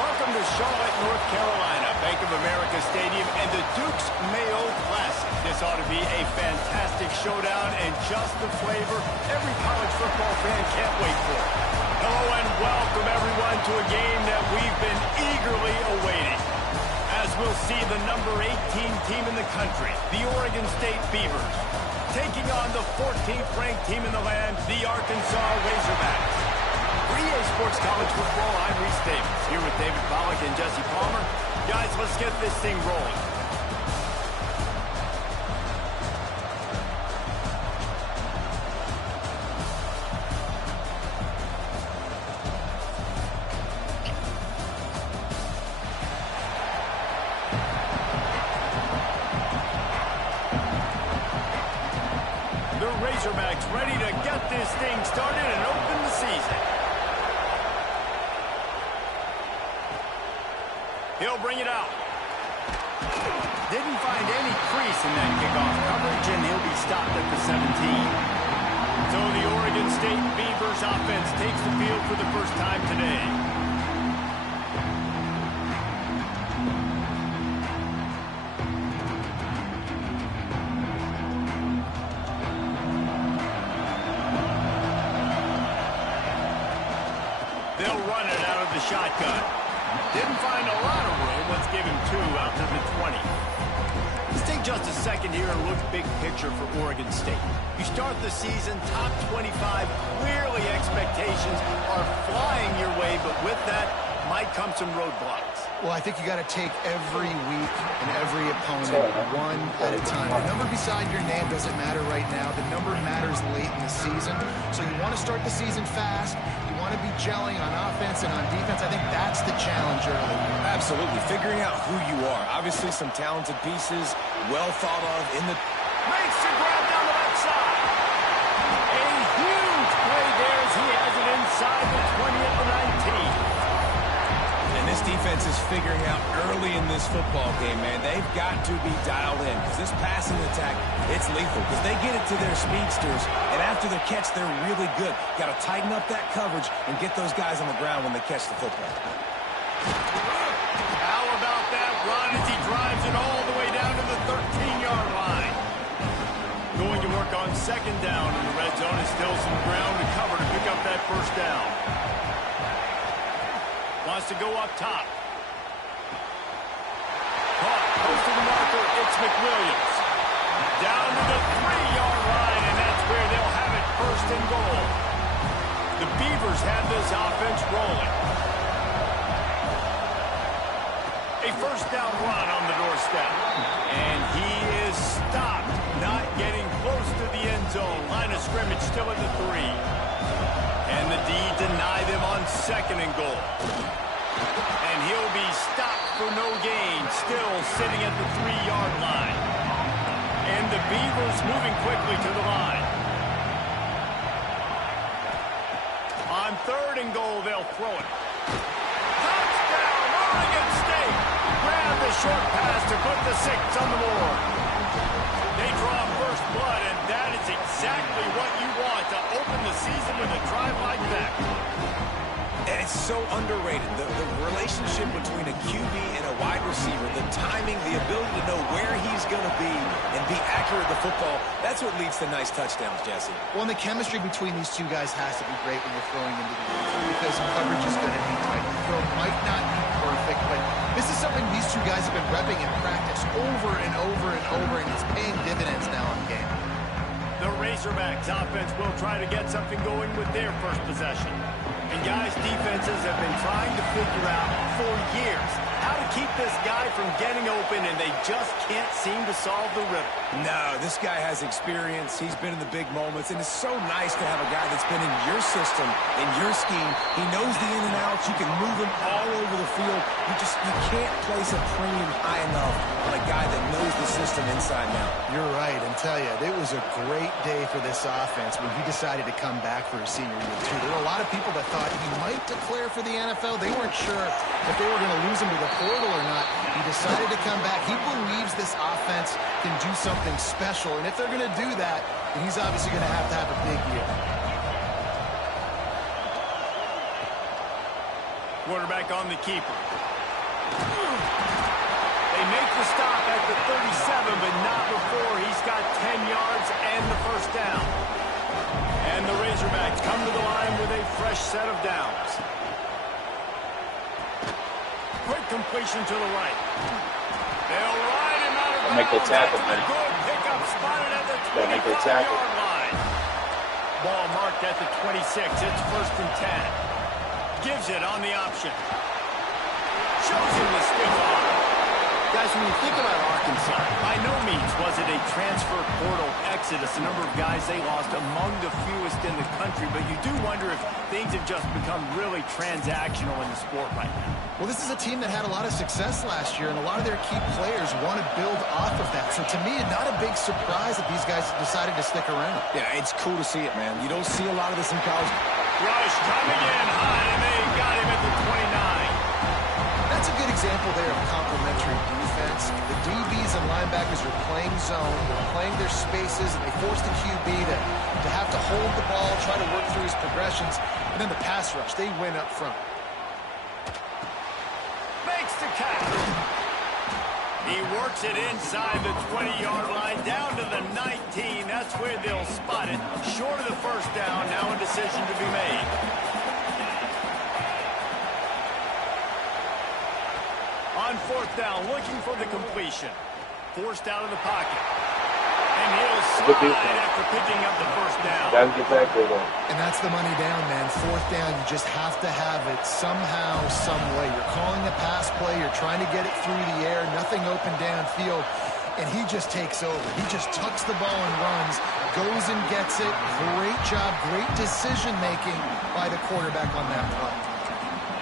Welcome to Charlotte, North Carolina, Bank of America Stadium, and the Duke's Mayo Classic. This ought to be a fantastic showdown and just the flavor every college football fan can't wait for. Hello and welcome, everyone, to a game that we've been eagerly awaiting. As we'll see the number 18 team in the country, the Oregon State Beavers, taking on the 14th-ranked team in the land, the Arkansas Razorbacks. For EA Sports College Football, I'm Reese Davis, here with David Pollack and Jesse Palmer. Guys, let's get this thing rolling. The Razorbacks ready to get this thing started and open the season. He'll bring it out. Didn't find any crease in that kickoff coverage, and he'll be stopped at the 17. So the Oregon State Beavers offense takes the field for the first time today. They'll run it out of the shotgun. Didn't find a lot of room. Let's give him 2 out to the 20. Let's take just a second here and look big picture for Oregon State. You start the season top 25. Clearly expectations are flying your way, but with that might come some roadblocks. Well, I think you got to take every week and every opponent one at a time. The number beside your name doesn't matter right now. The number matters late in the season. So you want to start the season fast. You want to be gelling on offense and on defense. I think that's the challenge early. Absolutely. Figuring out who you are. Obviously some talented pieces, well thought of in the... Makes the grab down the left side. A huge play there as he has it inside the 20 at the 19. And this defense is figuring out early in this football game, man. They've got to be dialed in because this passing attack, it's lethal because they get it to their speedsters, and after the catch, they're really good. Got to tighten up that coverage and get those guys on the ground when they catch the football. How about that run as he drives it all the way down to the 13-yard line? Going to work on second down in the red zone, and still some ground to cover to pick up that first down. Wants to go up top. Close to the marker, it's McWilliams. Down to the 3-yard line, and that's where they'll have it first and goal. The Beavers have this offense rolling. A first down run on the doorstep. And he is stopped, not getting close to the end zone. Line of scrimmage still at the 3. And the D deny them on second and goal. And he'll be stopped for no gain, still sitting at the 3-yard line. And the Beavers moving quickly to the line. On third and goal, they'll throw it. Touchdown, Oregon State! Grab the short pass to put the 6 on the board. They draw first blood, and that is exactly what you want to open the season with a drive like that. And it's so underrated. The relationship between a QB and a wide receiver, the timing, the ability to know where he's going to be and be accurate with the football, that's what leads to nice touchdowns, Jesse. Well, and the chemistry between these two guys has to be great when you're throwing into the end because coverage is going to be tight. The throw might not be perfect, but this is something these two guys have been repping in practice over and over and over, and it's paying dividends now in game. The Razorbacks offense will try to get something going with their first possession. And guys, defenses have been trying to figure out for years how to keep this guy from getting open, and they just can't seem to solve the riddle. No, this guy has experience. He's been in the big moments, and it's so nice to have a guy that's been in your system, in your scheme. He knows the in and outs. You can move him all over the field. You can't place a premium high enough on a guy that knows the system inside and out. You're right, and tell you, it was a great day for this offense when he decided to come back for his senior year, too. There were a lot of people that thought he might declare for the NFL. They weren't sure if they were going to lose him to the portal or not. He decided to come back. He believes this offense can do something special, and if they're going to do that, then he's obviously going to have a big year. Quarterback on the keeper. They make the stop at the 37, but not before he's got 10 yards and the first down. And the Razorbacks come to the line with a fresh set of downs. Quick completion to the right. They'll ride him out of bounds. Make the tackle, man. Good pickup spotted at the Make the tackle. 25-yard line. Ball marked at the 26. It's 1st and 10. Gives it on the option. Shows him the stiff arm. Guys, when you think about Arkansas, by no means was it a transfer portal exodus. The number of guys they lost among the fewest in the country, but you do wonder if things have just become really transactional in the sport right now. Well, this is a team that had a lot of success last year, and a lot of their key players want to build off of that. So to me, not a big surprise that these guys decided to stick around. Yeah, it's cool to see it, man. You don't see a lot of this in college. Rush coming in high, and they got him at the 29. That's a good example there of complementary defense. The DBs and linebackers are playing zone, they're playing their spaces, and they force the QB to have to hold the ball, try to work through his progressions, and then the pass rush, they win up front. Makes the catch. He works it inside the 20-yard line, down to the 19. That's where they'll spot it. Short of the first down, now a decision to be made. On 4th down, looking for the completion. Forced out of the pocket. And he'll slide after picking up the first down. Gotta get back there, though. And that's the money down, man. 4th down, you just have to have it somehow, some way. You're calling a pass play, you're trying to get it through the air, nothing open downfield, and he just takes over. He just tucks the ball and runs, goes and gets it. Great job, great decision-making by the quarterback on that play.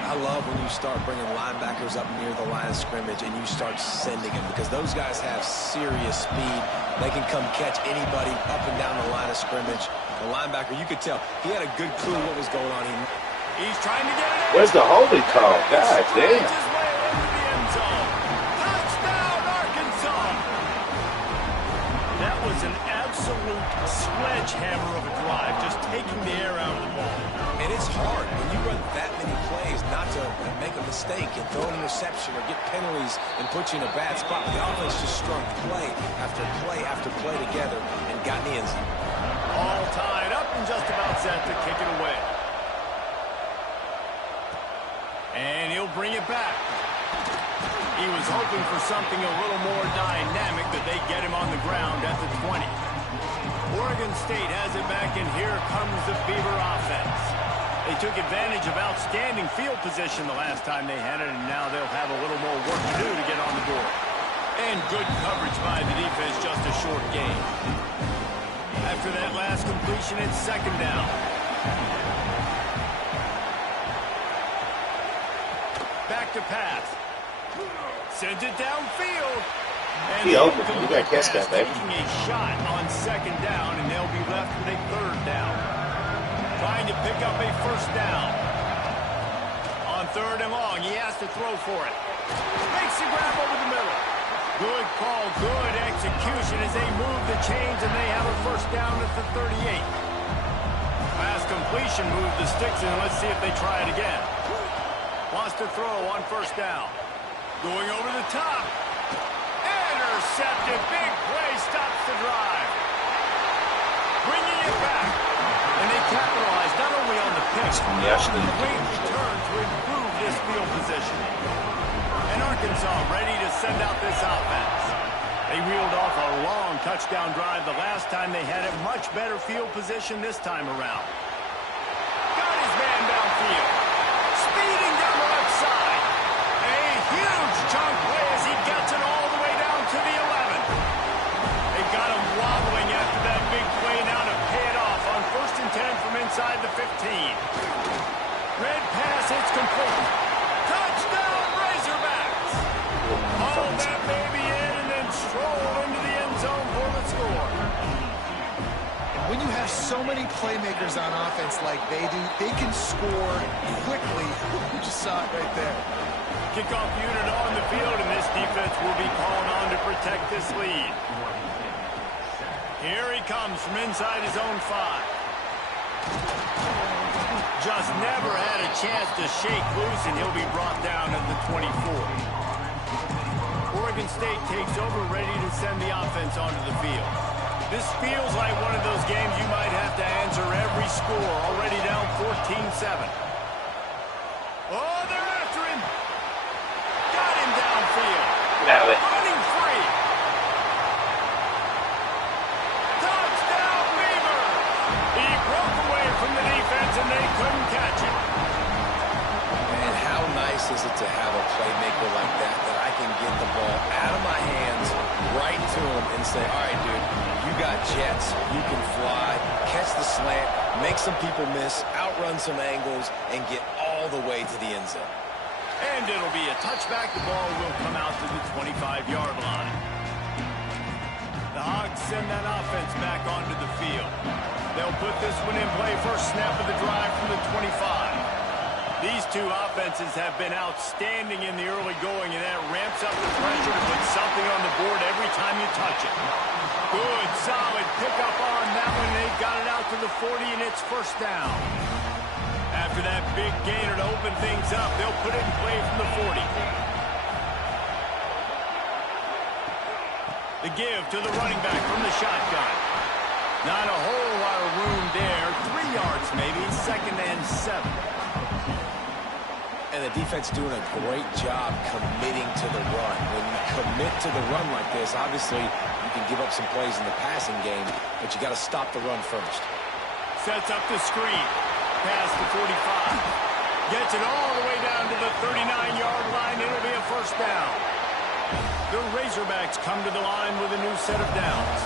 I love when you start bringing linebackers up near the line of scrimmage and you start sending them, because those guys have serious speed. They can come catch anybody up and down the line of scrimmage. The linebacker, you could tell, he had a good clue what was going on. He's trying to get it in. Where's the holding call? God damn. His way into the end zone. Touchdown, Arkansas. That was an absolute sledgehammer of a drive, just taking the air out of the ball. And it's hard when you run that many plays not to make a mistake and throw an interception or get penalties and put you in a bad spot. But the offense just strung play after play after play together and got in the end zone. All tied up and just about set to kick it away. And he'll bring it back. He was hoping for something a little more dynamic, but they get him on the ground at the 20. Oregon State has it back, and here comes the Beaver offense. They took advantage of outstanding field position the last time they had it, and now they'll have a little more work to do to get on the board. And good coverage by the defense, just a short gain. After that last completion, it's 2nd down. Back to pass. Sends it downfield. And He open. You got to catch that, baby. Taking a shot on 2nd down, and they'll be left with a 3rd down. Trying to pick up a 1st down. On 3rd and long, he has to throw for it. Makes the grab over the middle. Good call, good execution as they move the chains, and they have a 1st down at the 38. Pass completion, move the sticks, and let's see if they try it again. Wants to throw on 1st down. Going over the top. Intercepted. Big play stops the drive. Bringing it back. And they capitalize not only on the pick, but on the great return to improve this field position. And Arkansas ready to send out this offense. They reeled off a long touchdown drive the last time they had it. Much better field position this time around. Got his man downfield. Speeding down the left side. A huge chunk play as he gets it all the way down to the 11. They got him wobbling after that big play now to pay it off on 1st and 10 from inside the 15. Red pass, it's complete. Touchdown, Razorbacks. Haul that baby in and then stroll into the end zone for the score. When you have so many playmakers on offense like they do, they can score quickly. You just saw it right there. Kickoff unit on the field, and this defense will be called on to protect this lead. Here he comes from inside his own 5. Just never had a chance to shake loose, and he'll be brought down at the 24. Oregon State takes over, ready to send the offense onto the field. This feels like one of those games you might have to answer every score. Already down 14-7. Oh, they're after him. Got him downfield. Running free. Touchdown, Beavers. He broke away from the defense, and they couldn't catch him. Man, how nice is it to have a playmaker like that I can get the ball out of my hands, right to him, and say, all right, dude, you got jets, you can fly, catch the slant, make some people miss, outrun some angles, and get all the way to the end zone. And it'll be a touchback. The ball will come out to the 25-yard line. The Hogs send that offense back onto the field. They'll put this one in play. First snap of the drive from the 25. These two offenses have been outstanding in the early going, and that ramps up the pressure to put something on the board every time you touch it. Good, solid pickup on that one. They got it out to the 40, and it's first down. After that big gainer to open things up, they'll put it in play from the 40. The give to the running back from the shotgun. Not a whole lot of room there. 3 yards maybe, 2nd and 7. And the defense doing a great job committing to the run. When you commit to the run like this, obviously you can give up some plays in the passing game, but you got to stop the run first. Sets up the screen. Past the 45. Gets it all the way down to the 39-yard line. It'll be a first down. The Razorbacks come to the line with a new set of downs.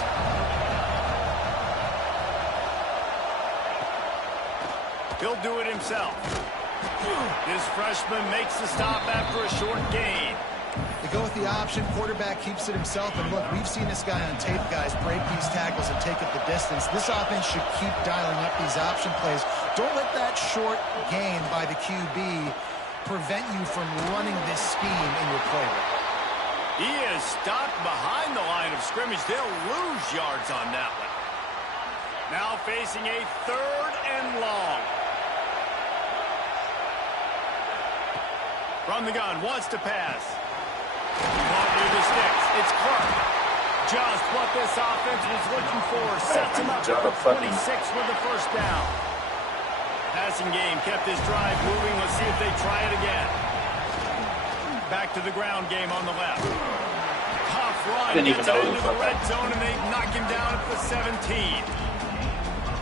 He'll do it himself. This freshman makes the stop after a short gain. They go with the option. Quarterback keeps it himself. And look, we've seen this guy on tape, guys, break these tackles and take it the distance. This offense should keep dialing up these option plays. Don't let that short gain by the QB prevent you from running this scheme in your playbook. He is stopped behind the line of scrimmage. They'll lose yards on that one. Now facing a 3rd and long. From the gun, wants to pass. Ball near the sticks. It's Clark. Just what this offense was looking for. Sets him up for 26 with the first down. Passing game kept this drive moving. Let's see if they try it again. Back to the ground game on the left. Tough run. Gets it into the red zone, and they knock him down at the 17.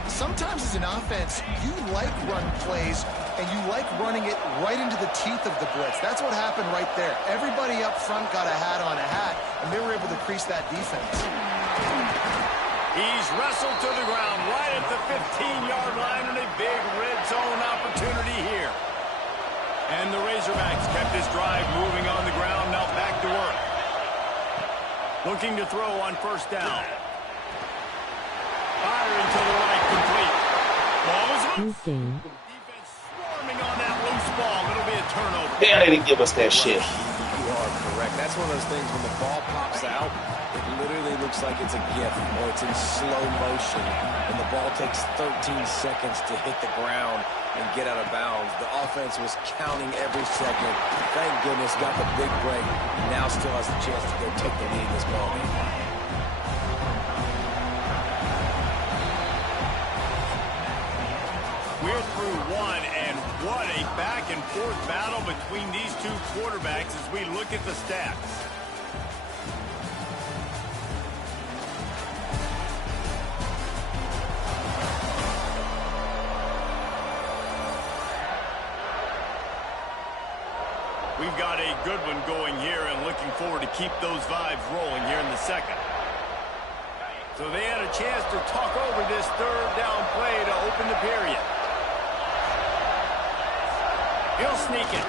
Sometimes as an offense, you like run plays, and you like running it right into the teeth of the blitz. That's what happened right there. Everybody up front got a hat on a hat, and they were able to crease that defense. He's wrestled to the ground right at the 15-yard line, and a big red zone opportunity here. And the Razorbacks kept this drive moving on the ground. Now back to work. Looking to throw on first down. Firing to the right, complete. Ball is loose. Defense swarming on that loose ball. It'll be a turnover. They didn't give us that shit. You are correct. That's one of those things when the ball pops out, it literally looks like it's a GIF or it's in slow motion, and the ball takes 13 seconds to hit the ground and get out of bounds. The offense was counting every second. Thank goodness got the big break, and now still has a chance to go take the lead in this ball game. We're through one, and what a back-and-forth battle between these two quarterbacks as we look at the stats. We've got a good one going here, and looking forward to keep those vibes rolling here in the second. So they had a chance to talk over this 3rd down play to open the period. He'll sneak it.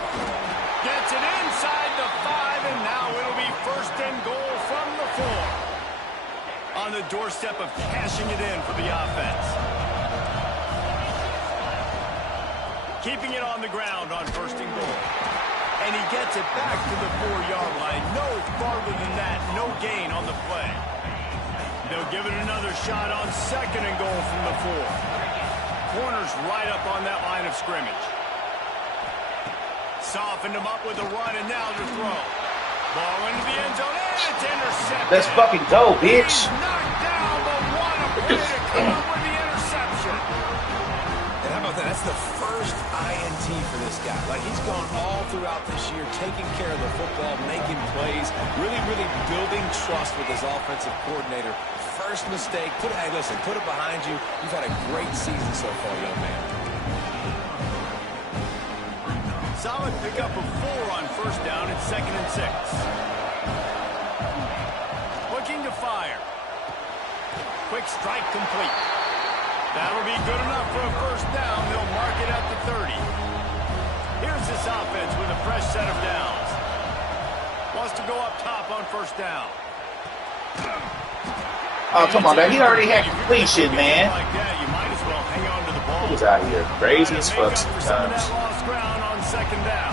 Gets it inside the 5, and now it'll be 1st and goal from the 4. On the doorstep of cashing it in for the offense. Keeping it on the ground on 1st and goal. And he gets it back to the 4-yard line. No farther than that. No gain on the play. They'll give it another shot on 2nd and goal from the 4. corner's right up on that line of scrimmage. Softened him up with a run, and now to throw. Ball into the end zone, and it's intercepted. Let's fucking go, bitch. He's knocked down, but what a play to come up with the interception. And how about that? That's the first INT for this guy. Like, he's gone all throughout this year, taking care of the football, making plays, really, really building trust with his offensive coordinator. First mistake, hey, listen, put it behind you. You've had a great season so far, young man. Solid pickup of 4 on first down at 2nd and 6. Looking to fire. Quick strike complete. That'll be good enough for a first down. They'll mark it at the 30. Here's this offense with a fresh set of downs. Wants to go up top on first down. Oh, come on, man. He already had completion, man. Like that, you might as well hang on to the ball. He's out here crazy as fuck sometimes. Lost ground on second down.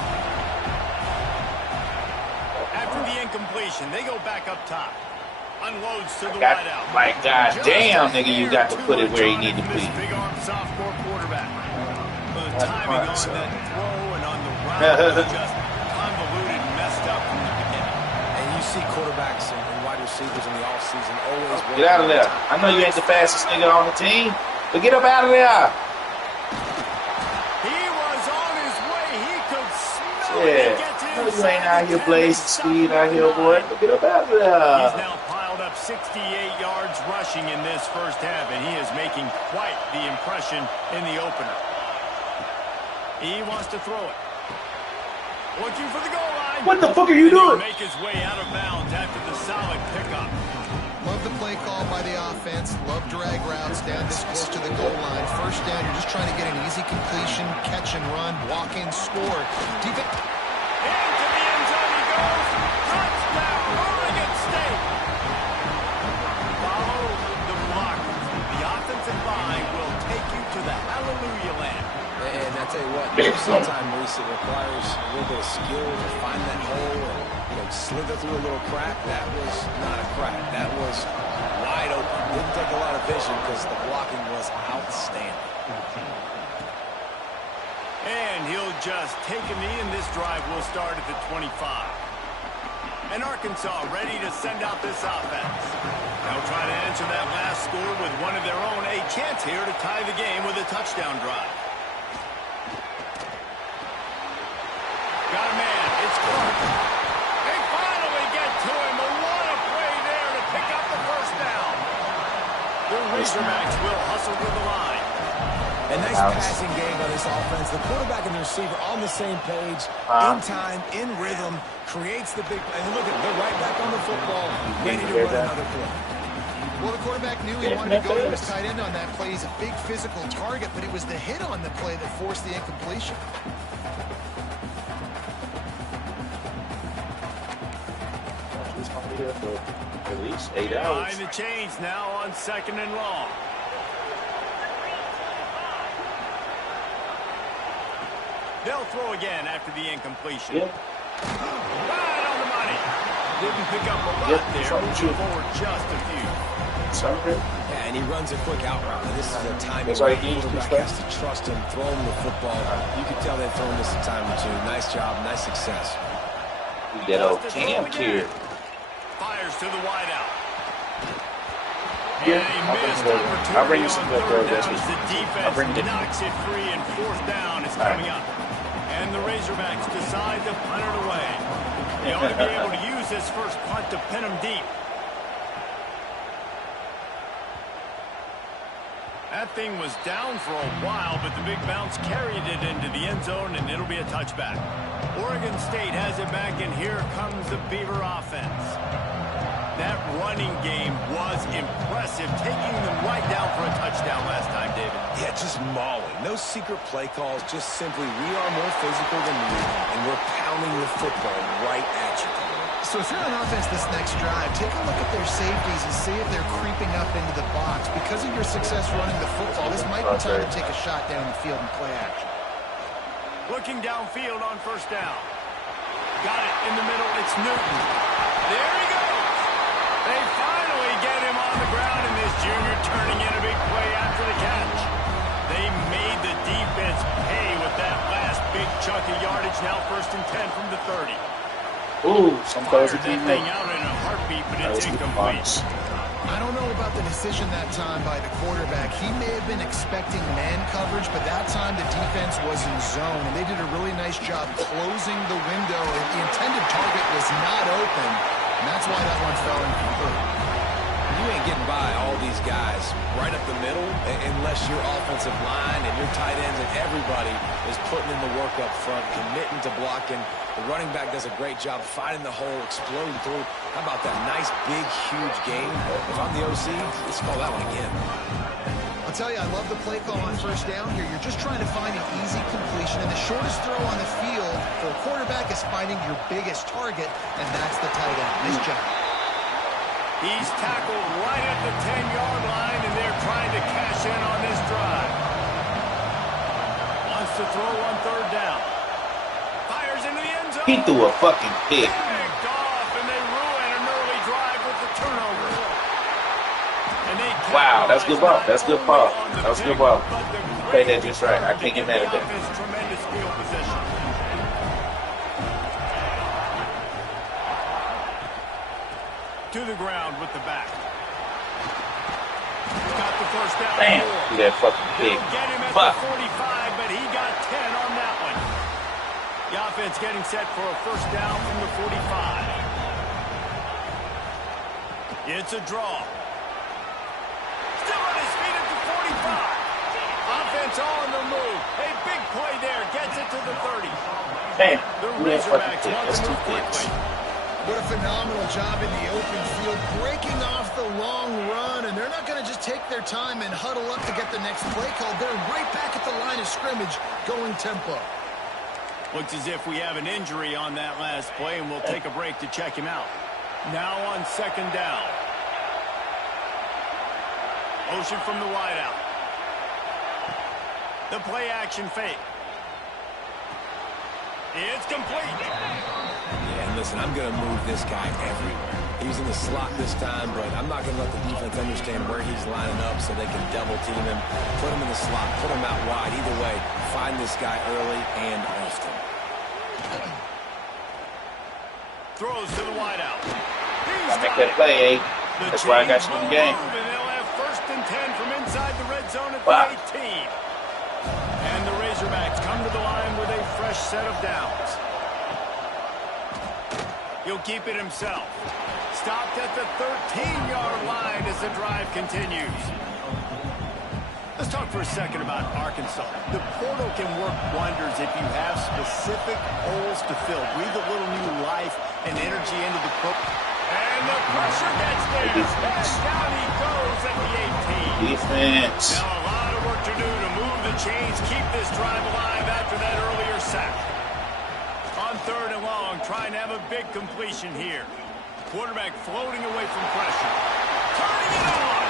After the incompletion, they go back up top. Unloads to the wide out. My God damn, nigga, you got to put it where you need to be. Big arm sophomore quarterback. The timing on that throw and on the route was just convoluted, messed up from the beginning. And you see quarterbacks and wide receivers in the offseason always... Get out of there. I know you ain't the fastest nigga on the team, but get up out of there. He was on his way. He could smell it. Yeah. I know you ain't out here blazing speed out here, boy. But get up out of He's there. now piled up 68 yards rushing in this first half, and he is making quite the impression in the opener. He wants to throw it. Looking for the goal line. What the fuck are you doing? Make his way out of bounds after the solid pickup. Love the play call by the offense. Love drag routes down this close to the goal line. First down, you're just trying to get an easy completion, catch and run, walk in, score. Deep it. Into the end zone he goes. Touchdown, Oregon State. Follow the block. The offensive line will take you to the hallelujah land. And I tell you what, sometimes, Maurice, it requires a little bit of skill to find that hole and slither through a little crack. That was not a crack. That was wide open. Didn't take a lot of vision because the blocking was outstanding. And he'll just take a knee, and this drive will start at the 25. And Arkansas ready to send out this offense. They'll try to answer that last score with one of their own. A chance here to tie the game with a touchdown drive. Got a man. It's Clark. They finally get to him. A lot of play there to pick up the first down. The Razorbacks will hustle to the line. A nice passing game by this offense. The quarterback and the receiver on the same page, in time, in rhythm, creates the big play. And look at it, they're right back on the football, ready to run another play. Well, the quarterback knew he wanted to go to his tight end on that play. He's a big physical target, but it was the hit on the play that forced the incompletion. He's going to be here for at least 8 hours. Behind the chains now on 2nd and long. They'll throw again after the incompletion. Yep. Right on the money. Didn't pick up a lot there. Moving forward just a few. Sorry. Yeah, and he runs a quick out route. And this is a timing That's why where he the used quarterback his has to trust him, throw him the football. You can tell they've thrown this a time or two. Nice job, nice success. We get old camp here. Fires to the wideout. Yeah, And a I'll bring missed it over. opportunity I'll bring you on some third good down throws. as the I'll bring defense it. knocks it free, and fourth down is All right. coming up. And the Razorbacks decide to punt it away. They ought to be able to use this first punt to pin them deep. That thing was down for a while, but the big bounce carried it into the end zone, and it'll be a touchback. Oregon State has it back, and here comes the Beaver offense. That running game was impressive, taking them right down for a touchdown last time, David. Yeah, just mauling. No secret play calls, just simply we are more physical than you, and we're pounding the football right at you. So if you're on offense this next drive, take a look at their safeties and see if they're creeping up into the box. Because of your success running the football, this might be time to take a shot down the field and play action. Looking downfield on first down. Got it in the middle. It's Newton. There he goes. They finally get him on the ground, and this junior turning in a big play after the catch. They now 1st and 10 from the 30. Ooh, some calls it That thing out in a heartbeat, but it's incomplete. I don't know about the decision that time by the quarterback. He may have been expecting man coverage, but that time the defense was in zone, and they did a really nice job closing the window. The intended target was not open, and that's why that one fell incomplete. You ain't getting by all these guys right up the middle unless your offensive line and your tight ends and everybody is putting in the work up front, committing to blocking. The running back does a great job finding the hole, exploding through. How about that nice, big, huge game? If I'm the OC, let's call that one again. I'll tell you, I love the play call on 1st down here. You're just trying to find an easy completion, and the shortest throw on the field for a quarterback is finding your biggest target, and that's the tight end. Nice job. He's tackled right at the 10-yard line, and they're trying to cash in on this drive. Wants to throw on 3rd down. Fires into the end zone. He threw a fucking pick. Picked off, and they ruin an early drive with the turnover. And they wow, that's good ball. That's good ball. That was good ball. Played that just right. I can't get mad at that. Tremendous field position. To the ground with the back. Got the 1st down. Damn, see that fucking pick. Get him at the 45, but he got 10 on that one. The offense getting set for a 1st down from the 45. It's a draw. Still on his feet at the 45. Offense on the move. A big play there. Gets it to the 30. Damn, The that fucking Razorbacks pick. want That's to 2 move picks. quickly. What a phenomenal job in the open field, breaking off the long run, and they're not going to just take their time and huddle up to get the next play call. They're right back at the line of scrimmage, going tempo. Looks as if we have an injury on that last play, and we'll take a break to check him out. Now on 2nd down. Motion from the wideout. The play action fake. It's complete. Yeah, and listen, I'm going to move this guy everywhere. He's in the slot this time, but I'm not going to let the defense understand where he's lining up so they can double team him, put him in the slot, put him out wide. Either way, find this guy early and often. Throws to the wideout. I make that play, eh? That's why I got you in the game. And they'll have 1st and 10 from inside the red zone at Wow. the 18. And the Razorbacks come to the line with a fresh set of downs. He'll keep it himself. Stopped at the 13-yard line as the drive continues. Let's talk for a second about Arkansas. The portal can work wonders if you have specific holes to fill. Breathe a little new life and energy into the football. And the pressure gets there. And down he goes at the 18. Defense. Now a lot of work to do to move the chains, keep this drive alive after that earlier sack. On 3rd and long, trying to have a big completion here. Quarterback floating away from pressure. Turning it on.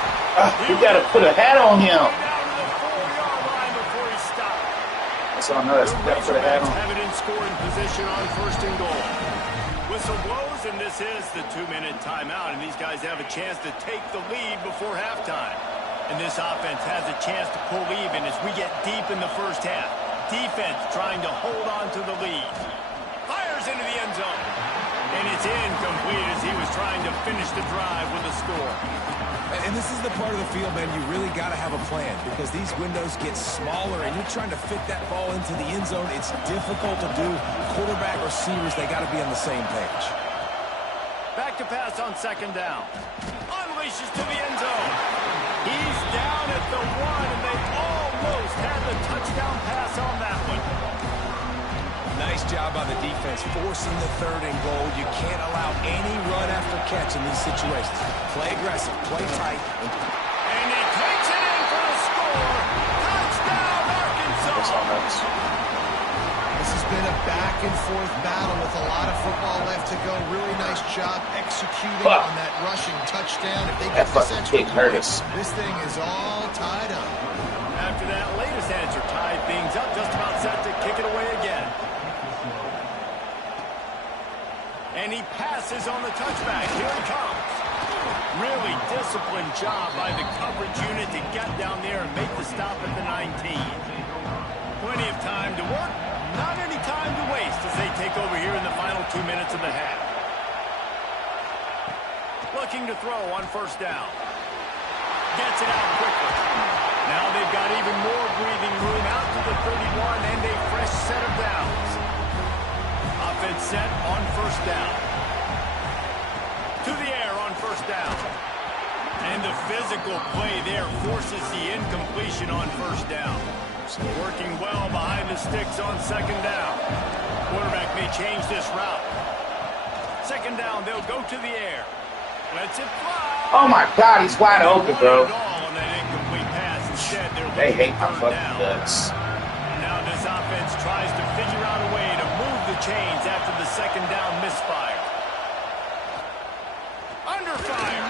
We got to put a hat on him. Down to the 4-yard line before he stopped. That's on us. We got to put a hat on. Have it in scoring position on 1st and goal. Whistle blows, and this is the 2-minute timeout, and these guys have a chance to take the lead before halftime. And this offense has a chance to pull even as we get deep in the 1st half. Defense trying to hold on to the lead. Fires into the end zone. And it's incomplete as he was trying to finish the drive with a score. And this is the part of the field, man, you really got to have a plan because these windows get smaller and you're trying to fit that ball into the end zone. It's difficult to do. Quarterback, receivers, they got to be on the same page. Back to pass on 2nd down. Unleashes to the end zone. He's down at the 1, and they almost had the touchdown pass on that one. Nice job by the defense, forcing the 3rd and goal. You can't allow any run after catch in these situations. Play aggressive, play tight. And he takes it in for the score. Touchdown, Arkansas. This has been a back-and-forth battle with a lot of football left to go. Really nice job executing on that rushing touchdown. If they get this extra point, this thing is all tied up. After that latest answer tied things up, just about set to kick it away again. And he passes on the touchback. Here he comes. Really disciplined job by the coverage unit to get down there and make the stop at the 19. Plenty of time to work, not any time to waste 2 minutes of the half. Looking to throw on first down. Gets it out quickly. Now they've got even more breathing room out to the 31 and a fresh set of downs. Offense set on first down. To the air on first down. And the physical play there forces the incompletion on first down. Working well behind the sticks on second down. Quarterback may change this route. Second down, they'll go to the air. Lets it fly. Oh my God, he's wide open, bro. On that incomplete pass. Instead, They hate my fucking guts. Now this offense tries to figure out a way to move the chains after the second down misfire. Under fire.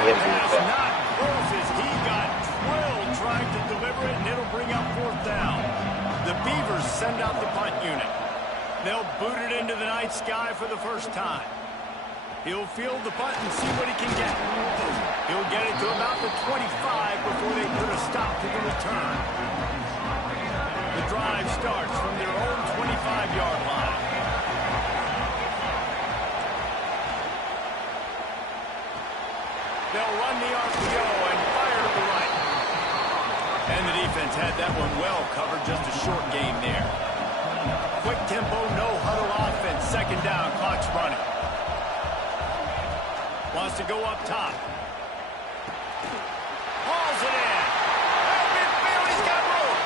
And pass not close as he got drilled trying to deliver it, and it'll bring up fourth down. The Beavers send out the punt unit. They'll boot it into the night sky for the first time. He'll field the punt and see what he can get. He'll get it to about the 25 before they put a stop to the return. The drive starts from their own 25-yard line. They'll run the RPO and fire to the right. And the defense had that one well covered, just a short game there. Quick tempo, no huddle offense. Second down, clock's running. Wants to go up top. Hauls it in. At midfield, he's got room.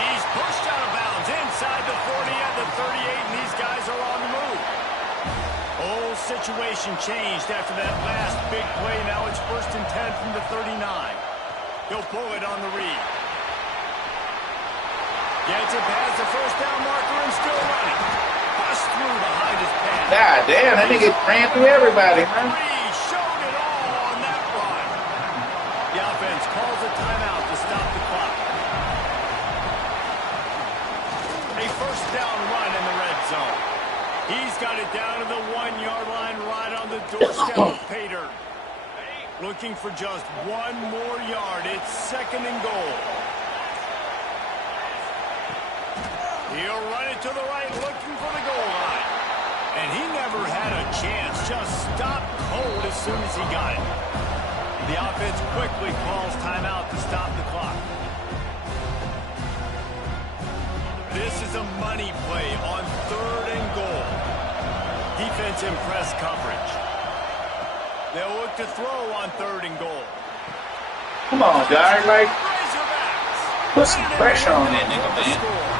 He's pushed out of bounds inside the 40 and the 38, and these guys are on the move. Whole situation changed after that last big play. Now it's 1st and 10 from the 39. He'll pull it on the read. Gets it past the first down marker and still running. Bust through behind his pass. God damn, that nigga ran through everybody, man. Showed it all on that run. The offense calls a timeout to stop the clock. A first down run in the red zone. He's got it down to the 1-yard line right on the doorstep of Pater. Looking for just one more yard. It's 2nd and goal. He'll run it to the right, looking for the goal line. And he never had a chance. Just stopped cold as soon as he got it. The offense quickly calls timeout to stop the clock. This is a money play on 3rd and goal. Defense in press coverage. They'll look to throw on 3rd and goal. Come on, guys, like, put some pressure on that nigga, man.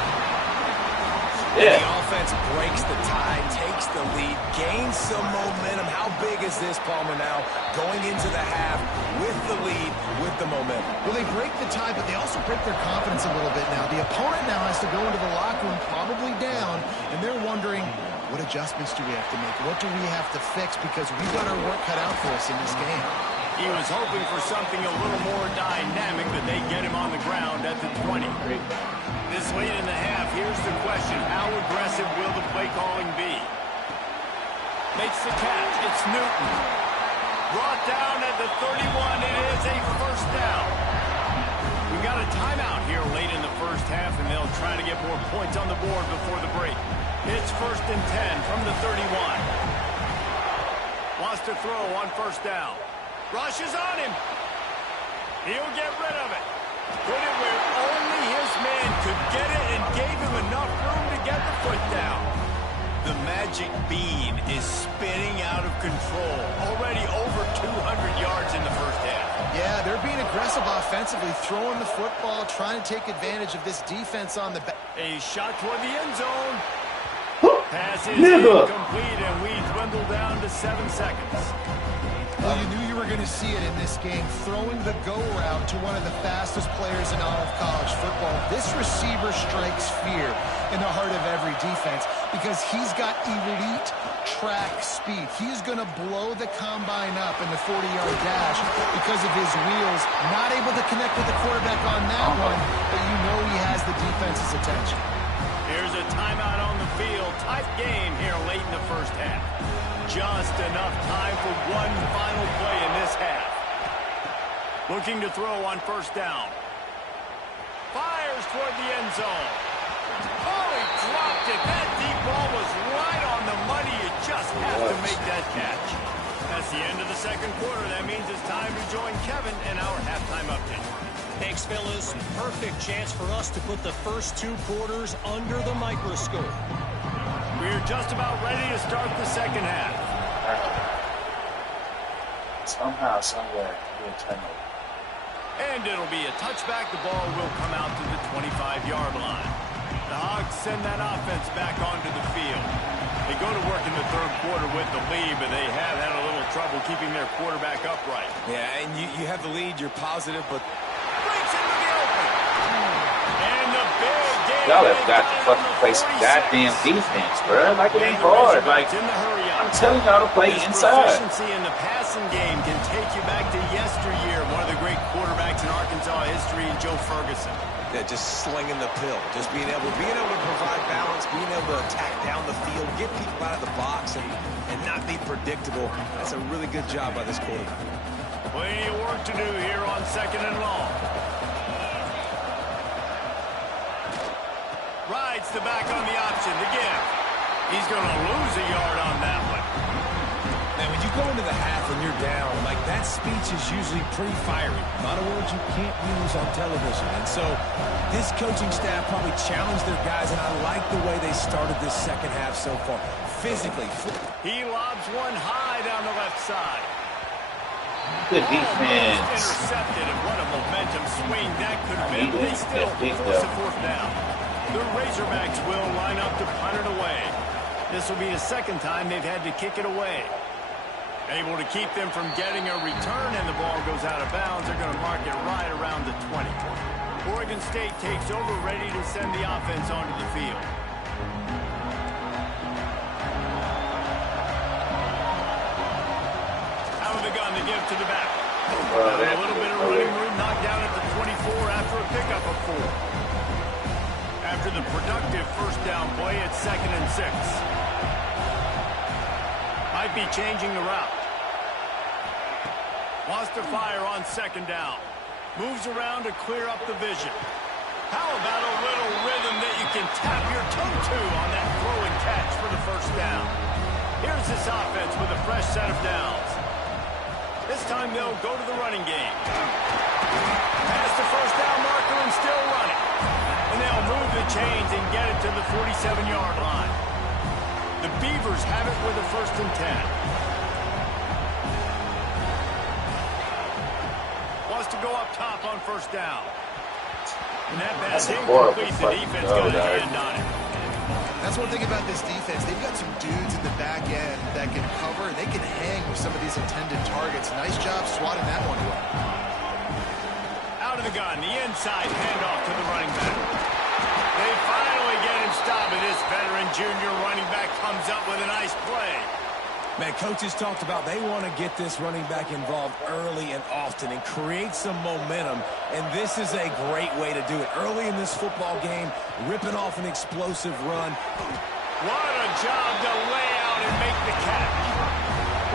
Yeah. The offense breaks the tie, takes the lead, gains some momentum. How big is this, Palmer, now? Going into the half with the lead, with the momentum. Well, they break the tie, but they also break their confidence a little bit now. The opponent now has to go into the locker room probably down, and they're wondering, what adjustments do we have to make? What do we have to fix? Because we've got our work cut out for us in this game. He was hoping for something a little more dynamic, but they get him on the ground at the 20. This late in the half, here's the question. How aggressive will the play calling be? Makes the catch. It's Newton. Brought down at the 31. It is a first down. We've got a timeout here late in the first half, and they'll try to get more points on the board before the break. It's 1st and 10 from the 31. Wants to throw on first down. Rushes on him. He'll get rid of it. Put it where only his man could get it and gave him enough room to get the foot down. The magic bean is spinning out of control. Already over 200 yards in the first half. Yeah, they're being aggressive offensively, throwing the football, trying to take advantage of this defense on the back. A shot toward the end zone. Pass is incomplete, and we dwindle down to 7 seconds. Well, you knew you were going to see it in this game, throwing the go route to one of the fastest players in all of college football. This receiver strikes fear in the heart of every defense because he's got elite track speed. He's going to blow the combine up in the 40-yard dash because of his wheels. Not able to connect with the quarterback on that one, but you know he has the defense's attention. Here's a timeout on the field. Tight game here late in the first half. Just enough time for one final play in this half. Looking to throw on first down. Fires toward the end zone. Oh, he dropped it. That deep ball was right on make that catch. That's the end of the second quarter. That means it's time to join Kevin in our halftime update. Thanks, fellas. Perfect chance for us to put the first 2 quarters under the microscope. We're just about ready to start the second half. Somehow, somewhere, we'll turn it. And it'll be a touchback. The ball will come out to the 25-yard line. The Hogs send that offense back onto the field. They go to work in the third quarter with the lead, but they have had a little trouble keeping their quarterback upright. Yeah, and you have the lead. You're positive, but... Breaks into the open. And the big game. Y'all have got to fucking play some goddamn defense, bro. Like, it ain't hard. Like, I'm telling y'all to play inside. Proficiency in the passing game can take you back to yesteryear. One of the great quarterbacks in Arkansas history, Joe Ferguson. Yeah, just slinging the pill, just being able to provide balance, being able to attack down the field, get people out of the box, and not be predictable. That's a really good job by this quarterback. Plenty of work to do here on second and long. Rides the back on the option to give. He's going to lose a yard on that one. Now, when you go into the half and you're down, like, that speech is usually pretty fiery. A lot of words you can't use on television. And so this coaching staff probably challenged their guys, and I like the way they started this second half so far. Physically. He lobs one high down the left side. Good defense. Intercepted, and what a momentum swing that could have been. They still force a fourth down. The Razorbacks will line up to punt it away. This will be the second time they've had to kick it away. Able to keep them from getting a return, and the ball goes out of bounds. They're going to mark it right around the 20. Oregon State takes over, ready to send the offense onto the field. Out of the gun to give to the back. A little bit of running room, knocked down at the 24 after a pickup of 4. After the productive first down play, it's 2nd and 6. Might be changing the route. Wants to fire on 2nd down. Moves around to clear up the vision. How about a little rhythm that you can tap your toe to on that throw and catch for the first down? Here's this offense with a fresh set of downs. This time they'll go to the running game. Past the first down marker and still running. And they'll move the chains and get it to the 47-yard line. The Beavers have it with a 1st and 10. Wants to go up top on 1st down. And that pass incomplete. The defense got a hand on it. That's one thing about this defense. They've got some dudes in the back end that can cover, and they can hang with some of these intended targets. Nice job swatting that one away. Out of the gun, the inside handoff to the running back. They finally get him stopped, and this veteran junior running back comes up with a nice play. Man, coaches talked about they want to get this running back involved early and often and create some momentum, and this is a great way to do it. Early in this football game, ripping off an explosive run. What a job to lay out and make the catch.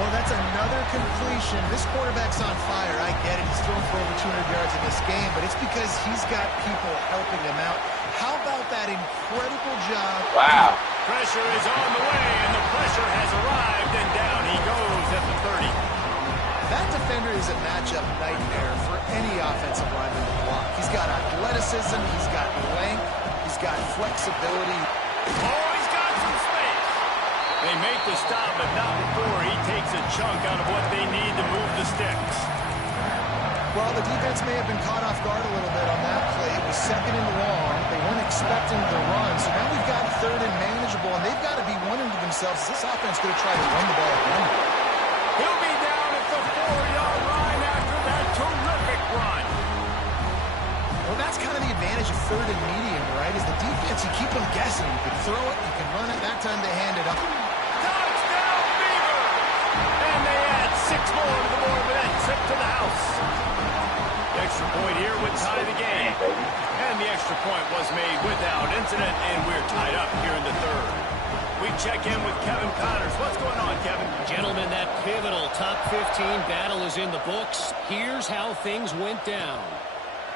Well, that's another completion. This quarterback's on fire. I get it. He's thrown for over 200 yards in this game, but it's because he's got people helping him out. How about that incredible job? Wow. Pressure is on the way, and the pressure has arrived, and down he goes at the 30. That defender is a matchup nightmare for any offensive lineman to block. He's got athleticism, he's got length, he's got flexibility. Oh, he's got some space. They make the stop, but not before he takes a chunk out of what they need to move the sticks. Well, the defense may have been caught off guard a little bit on that play. It was 2nd and long. They weren't expecting the run, so now we've got 3rd and manageable, and they've got to be wondering to themselves, is this offense going to try to run the ball again? He'll be down at the 4-yard line after that terrific run. Well, that's kind of the advantage of 3rd and medium, right? Is the defense, you keep them guessing. You can throw it, you can run it. That time they hand it up. Touchdown, Beavers! And they add 6 more to the board with that trip to the house. The extra point here would tie the game. And the extra point was made without incident, and we're tied up here in the 3rd. We check in with Kevin Connors. What's going on, Kevin? Gentlemen, that pivotal top 15 battle is in the books. Here's how things went down.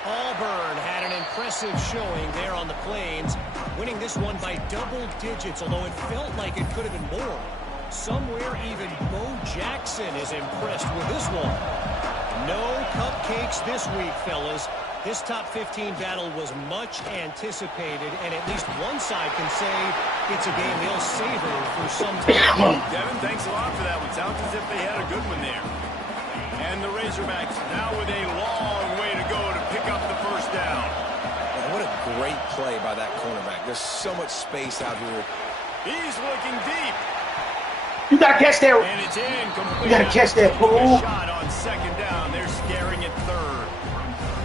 Auburn had an impressive showing there on the Plains, winning this one by double digits, although it felt like it could have been more. Somewhere even Bo Jackson is impressed with this one. No cupcakes this week, fellas. This top 15 battle was much anticipated, and at least one side can say it's a game they'll savor for some time. Devin, thanks a lot for that one. Sounds as if they had a good one there. And the Razorbacks now with a long way to go to pick up the first down. Man, what a great play by that cornerback. There's so much space out here. He's looking deep. You gotta catch that. And it's incomplete. You gotta catch that, fool. Shot on second down. They're scaring at third.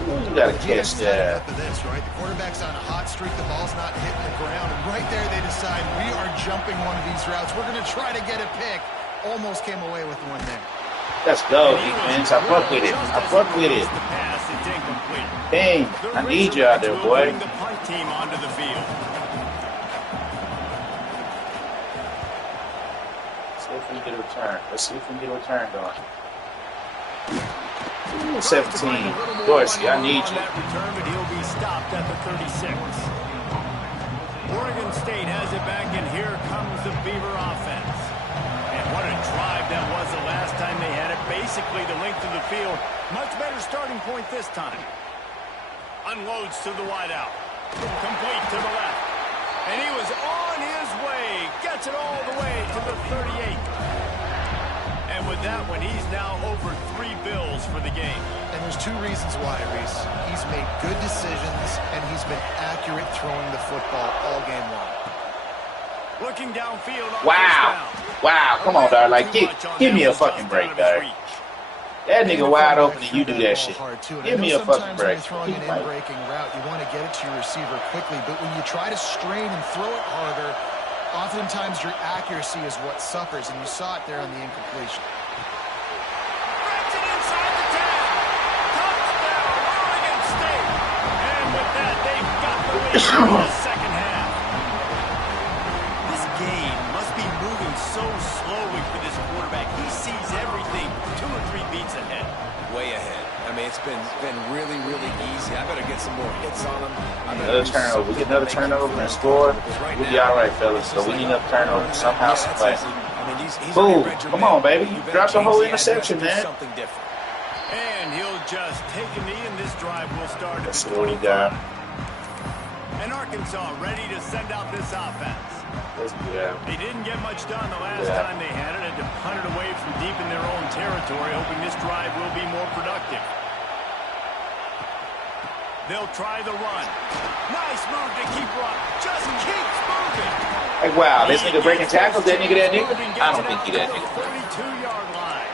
You gotta catch that. This, right? The quarterback's on a hot streak. The ball's not hitting the ground. And right there, they decide we are jumping one of these routes. We're going to try to get a pick. Almost came away with one there. Let's go, defense. I fuck with it. I fuck with it. The pass, it's incomplete. Dang, I need you out there, boy. The punt team onto the field. Let's see if we can get a return. Let's see if we can get a return going. 17. Dorsey, I need you. That return, but he'll be stopped at the 36. Oregon State has it back, and here comes the Beaver offense. And what a drive that was the last time they had it. Basically the length of the field. Much better starting point this time. Unloads to the wideout. Complete to the left. And he was on his way. Gets it all the way to the 38. And with that one, he's now over 3 bills for the game. And there's 2 reasons why, Reese. He's made good decisions, and he's been accurate throwing the football all game long. Looking downfield. Wow. Wow. Come on, dog. Like, give me a fucking break, dog. That nigga wide open and you do that shit. Give me a fucking break. Sometimes when you're throwing an in-breaking route, you want to get it to your receiver quickly, but when you try to strain and throw it harder, oftentimes your accuracy is what suffers, and you saw it there on the incompletion. Brings it inside the 10. Touchdown, Oregon State. And with that, they've got the lead in the second half. This game must be moving so slowly for this quarterback. He sees everything 2 or 3 beats ahead. Way ahead. I mean, it's been really, really easy. I better get some more hits on him. Another turnover. We get another turnover and score. We'll be all right, fellas. So we need another turnover somehow, some way. Boom. Come on, baby. You dropped the whole interception, man. Something different. And he'll just take a knee, and this drive will start at That's the what we 25. got. And Arkansas ready to send out this offense. Let's do that. They didn't get much done the last time they had it. Had to punt it away from deep in their own territory, hoping this drive will be more productive. They'll try the run. Nice move to keep running. Just keeps moving. Hey, wow, this nigga breaking tackles, that nigga? I don't think he that nigga. 32-yard line.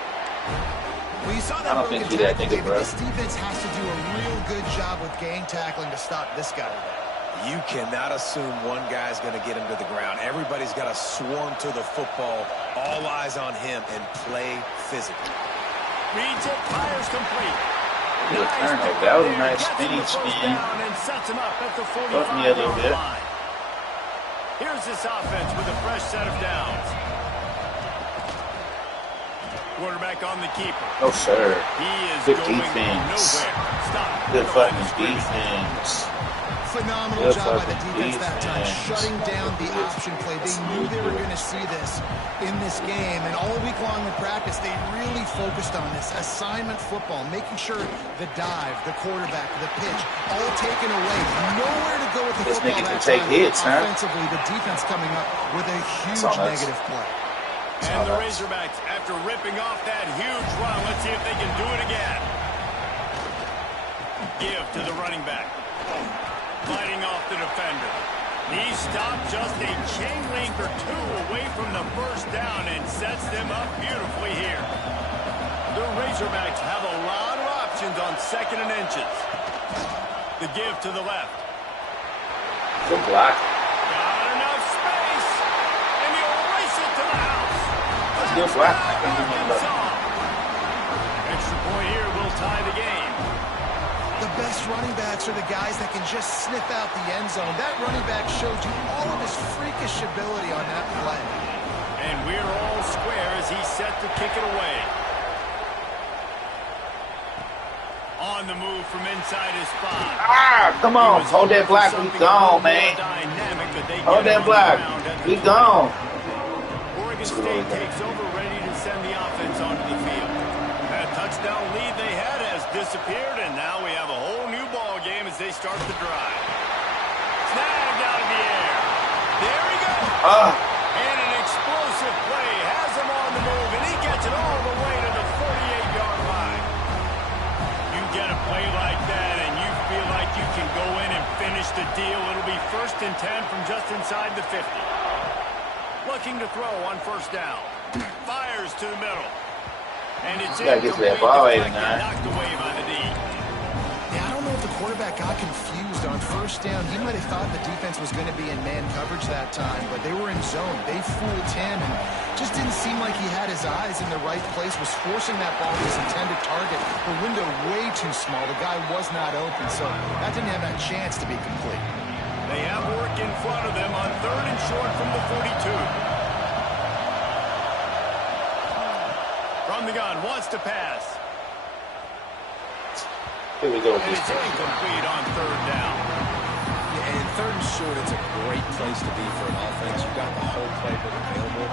Well, you saw that I don't think he that nigga, bro. This defense has to do a real good job with gang tackling to stop this guy today. You cannot assume one guy's going to get him to the ground. Everybody's got to swarm to the football, all eyes on him, and play physically. Reads it, fires complete. Good turnover. That was a nice spinning spin. Fuck me a little bit. Here's this offense with a fresh set of downs. Quarterback on the keeper. No, sir. He is Good going defense. nowhere. Stop. Good fucking defense. Phenomenal job by the defense that time, shutting down the option play. They knew they were going to see this in this game, and all week long in practice, they really focused on this assignment football, making sure the dive, the quarterback, the pitch, all taken away. Nowhere to go with the This football nigga can that take time. hits, huh? Offensively, the defense coming up with a huge negative play. And the Razorbacks, after ripping off that huge run, let's see if they can do it again. Give to the running back. Fighting off the defender. He stopped just a chain link or 2 away from the first down and sets them up beautifully here. The Razorbacks have a lot of options on 2nd and inches. The give to the left. Good block. Got enough space. And he'll race it to the house. That's good block. Extra point here will tie the game. The best running backs are the guys that can just sniff out the end zone. That running back showed you all of his freakish ability on that play. And we're all square as he's set to kick it away. On the move from inside his spot. Ah, come on. Hold that block. We gone, man. Hold that block. We gone. Michigan State takes over, ready to send the offense onto the field. That touchdown lead they had has disappeared, and now we have a whole new ball game as they start the drive. Snagged out of the air. There he goes. And an explosive play has him on the move, and he gets it all the way to the 48-yard line. You get a play like that, and you feel like you can go in and finish the deal. It'll be 1st and 10 from just inside the 50. Looking to throw on 1st down. Fires to the middle. And it's incomplete. Knocked away by the D. Yeah, I don't know if the quarterback got confused on 1st down. He might have thought the defense was going to be in man coverage that time, but they were in zone. They fooled him and just didn't seem like he had his eyes in the right place, was forcing that ball to his intended target. The window way too small. The guy was not open, so that didn't have that chance to be complete. They have work in front of them on 3rd and short from the 42. From the gun, wants to pass. Here we go. And it's incomplete on 3rd down. Yeah, and 3rd and short, it's a great place to be for an offense. You've got the whole playbook available,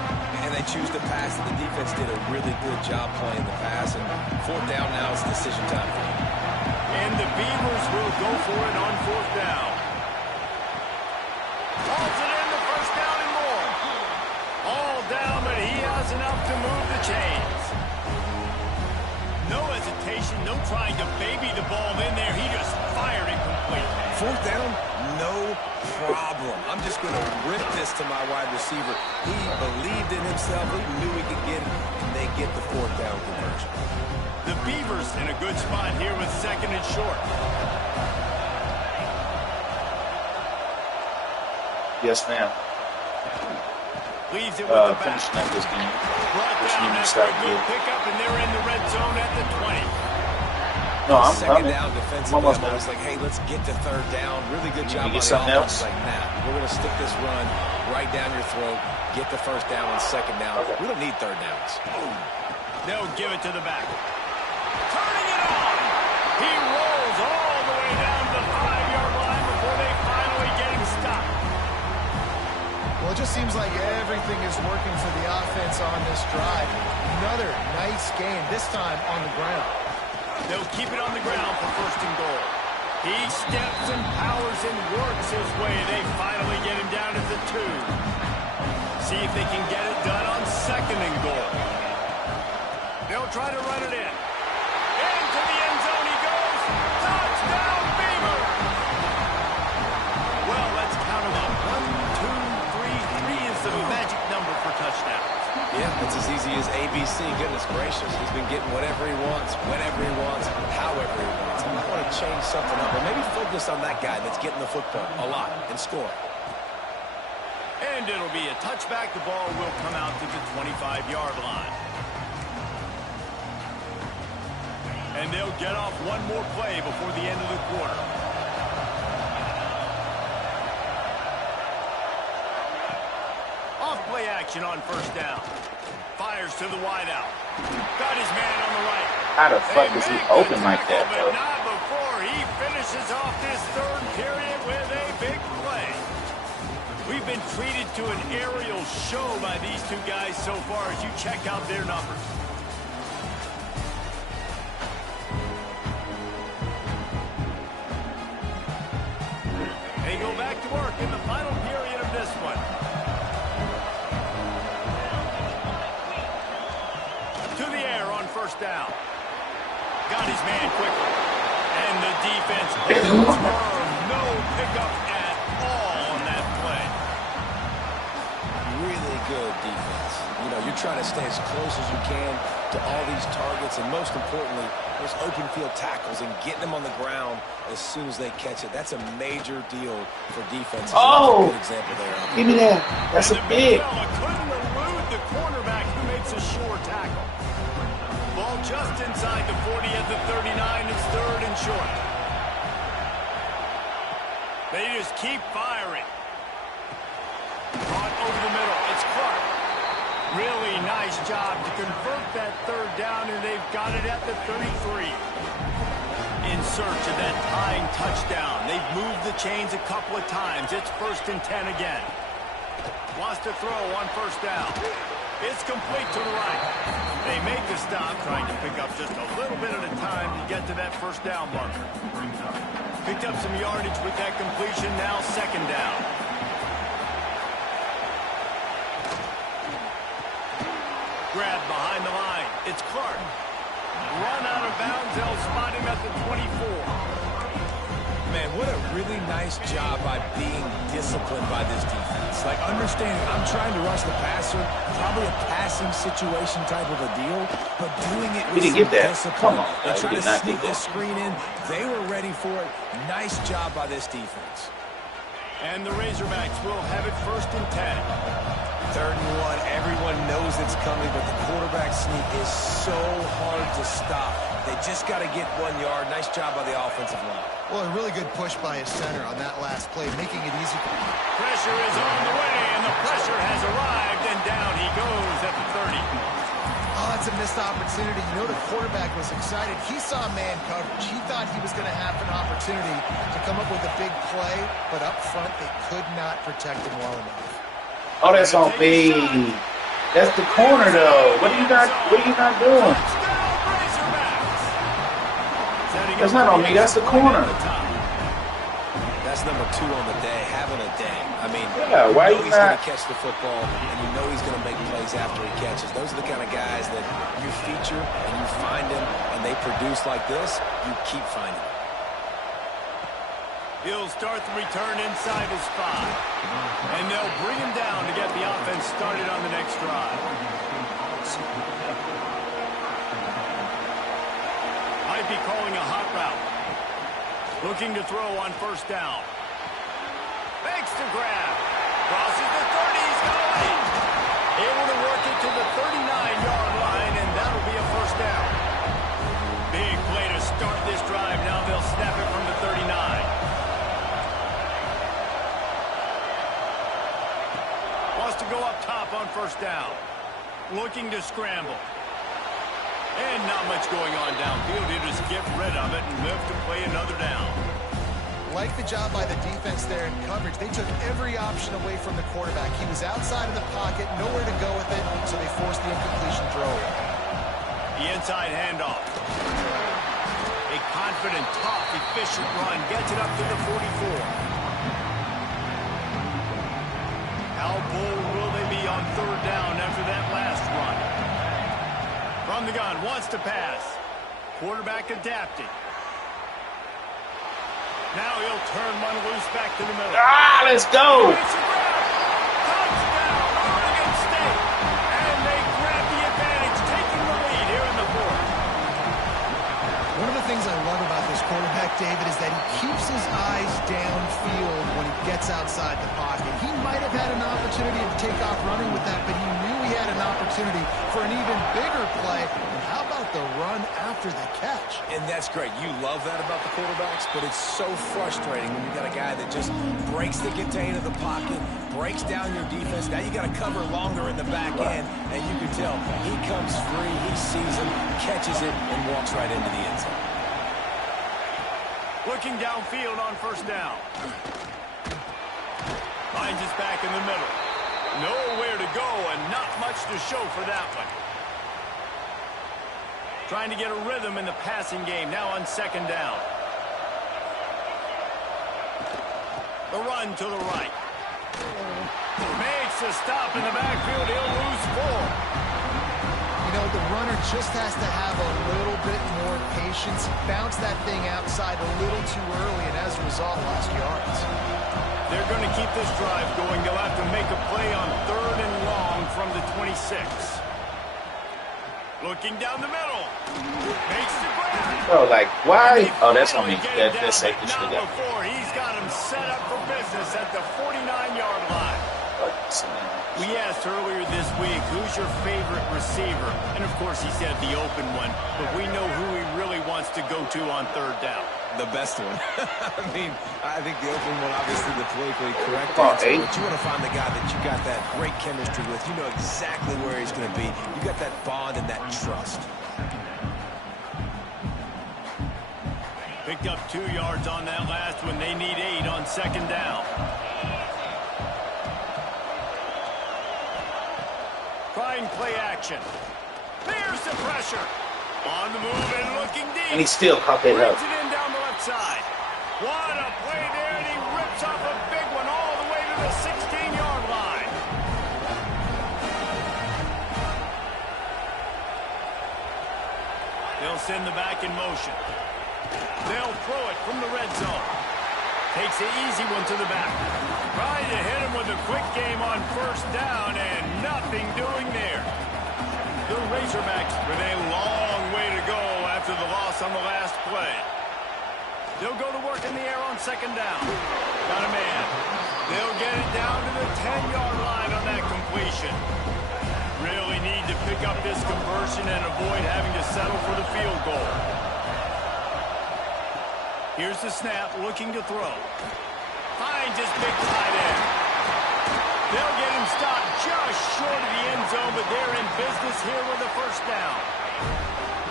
and they choose to pass. The defense did a really good job playing the pass, and 4th down now is decision time for them. And the Beavers will go for it on 4th down. Calls it in the 1st down and more. All down, but he has enough to move the chains. No hesitation, no trying to baby the ball in there. He just fired it completely. 4th down, no problem. I'm just going to rip this to my wide receiver. He believed in himself. He knew he could get it, and they get the 4th down conversion. The Beavers in a good spot here with 2nd and short. Yes, ma'am. Leaves it with the back. Finishing up this game. Brought down after a good pickup, and they're in the red zone at the 20. No, I'm 2nd down defensively. almost I was like, hey, let's get to 3rd down. Really good job on the something offense. else? Like, nah, we're going to stick this run right down your throat. Get the 1st down on 2nd down. Okay. We don't need 3rd downs. They'll give it to the back. Turning it on. He rolls all the way down to the 5-yard line before they finally get him stopped. Well, it just seems like everything is working for the offense on this drive. Another nice game, this time on the ground. They'll keep it on the ground for 1st and goal. He steps and powers and works his way. They finally get him down at the 2. See if they can get it done on 2nd and goal. They'll try to run it in. Into the end zone he goes. Touchdown, Beavers! Well, let's count them up. 1, 2, 3. 3 is the magic number for touchdowns. Yeah, it's as easy as ABC. Goodness gracious. He's been getting whatever he wants, whenever he wants, however he wants. I might want to change something up, or maybe focus on that guy that's getting the football a lot and scoring. And it'll be a touchback. The ball will come out to the 25-yard line. And they'll get off one more play before the end of the quarter. Off-play action on 1st down. Fires to the wideout. Got his man on the right. How the fuck is he open like that, But bro? not before he finishes off this 3rd period with a big play. We've been treated to an aerial show by these two guys so far as you check out their numbers. They go back to work in the final period of this one. To the air on 1st down. Got his man quickly. And the defense holds firm. No pickup at all on that play. Really good defense. You know, you're trying to stay as close as you can to all these targets, and most importantly, those open field tackles and getting them on the ground as soon as they catch it. That's a major deal for defense. Oh! Good example there. Give me that. That's a big. Couldn't elude the cornerback who makes a sure tackle. Ball just inside the 40 at the 39. It's 3rd and short. They just keep firing. Caught over the middle. It's Clark. Really nice job to convert that 3rd down, and they've got it at the 33. In search of that tying touchdown. They've moved the chains a couple of times. It's 1st and 10 again. Wants to throw on 1st down. It's complete to the right. They made the stop, trying to pick up just a little bit at a time to get to that first down marker. Picked up some yardage with that completion, now second down. Grab behind the line. It's Clark. Run out of bounds. They'll spot him at the 24. Man, what a really nice job by being disciplined by this defense. Like, understanding I'm trying to rush the passer, probably a passing situation type of a deal, but doing it with some discipline. Come on, and trying to sneak this screen in. They were ready for it. Nice job by this defense. And the Razorbacks will have it 1st and 10. 3rd and 1. Everyone knows it's coming, but the quarterback sneak is so hard to stop. They just got to get 1 yard. Nice job by the offensive line. Well, a really good push by his center on that last play, making it easy. Pressure is on the way, and the pressure has arrived, and down he goes at the 30. Oh, that's a missed opportunity. You know, the quarterback was excited. He saw man coverage. He thought he was going to have an opportunity to come up with a big play, but up front, they could not protect him well enough. Oh, that's on me. That's the corner, though. What are you not doing? That's not on me. That's the corner. That's number 2 on the day, having a day. I mean, yeah, why he's going to catch the football, and you know he's going to make plays after he catches. Those are the kind of guys that you feature and you find them, and they produce like this. You keep finding them. He'll start the return inside his 5. And they'll bring him down to get the offense started on the next drive. Might be calling a hot route. Looking to throw on 1st down. Makes the grab. Crosses the 30. He's got a lead. Able to work it to the 39-yard line, and that'll be a 1st down. Big play to start this drive. Now they'll snap it from the 39. To go up top on 1st down. Looking to scramble. And not much going on downfield. He'll just get rid of it and live to play another down. Like the job by the defense there in coverage. They took every option away from the quarterback. He was outside of the pocket, nowhere to go with it, so they forced the incompletion throw. The inside handoff. A confident, tough, efficient run. Gets it up to the 44. How bold will they be on 3rd down after that last run? From the gun, wants to pass. Quarterback adapting. Now he'll turn one loose back to the middle. Let's go. Touchdown, Oregon State. And they grab the advantage, taking the lead here in the 4th. One of the things I love about this quarterback, David, is that he keeps his eyes downfield when he gets outside the pocket. He might have had an opportunity to take off running with that, but he knew he had an opportunity for an even bigger play. And how about the run after the catch? And that's great. You love that about the quarterbacks, but it's so frustrating when you got a guy that just breaks the contain of the pocket, breaks down your defense. Now you got to cover longer in the back end, and you can tell he comes free, he sees him, catches it, and walks right into the end zone. Looking downfield on 1st down. Finds his back in the middle. Nowhere to go and not much to show for that one. Trying to get a rhythm in the passing game now on 2nd down. The run to the right. Makes a stop in the backfield. He'll lose 4. You know, the runner just has to have a little bit more patience. Bounce that thing outside a little too early, and as a result, lost yards. They're going to keep this drive going. They'll have to make a play on 3rd and long from the 26. Looking down the middle. Makes the grab. Bro, like, why? Oh, that's on me. That safety should have got me. He's got him set up for business at the 49-yard line. We asked earlier this week, who's your favorite receiver? And, of course, he said the open one. But we know who he really wants to go to on 3rd down. The best one. I mean, I think the open one, obviously the politically correct answer, but you want to find the guy that you got that great chemistry with. You know exactly where he's going to be. You got that bond and that trust. Picked up 2 yards on that last one. They need 8 on 2nd down. line play action. There's the pressure. On the move and looking deep. And he still caught that up. Brings it in down the left side. What a play there, and he rips off a big one all the way to the 16-yard line. They'll send the back in motion. They'll throw it from the red zone. Takes the easy one to the back. Trying to hit him with a quick game on first down, and nothing doing there. The Razorbacks with a long way to go after the loss on the last play. They'll go to work in the air on second down. Got a man. They'll get it down to the 10-yard line on that completion. Really need to pick up this conversion and avoid having to settle for the field goal. Here's the snap, looking to throw. Finds his big tight end. They'll get him stopped just short of the end zone, but they're in business here with a first down.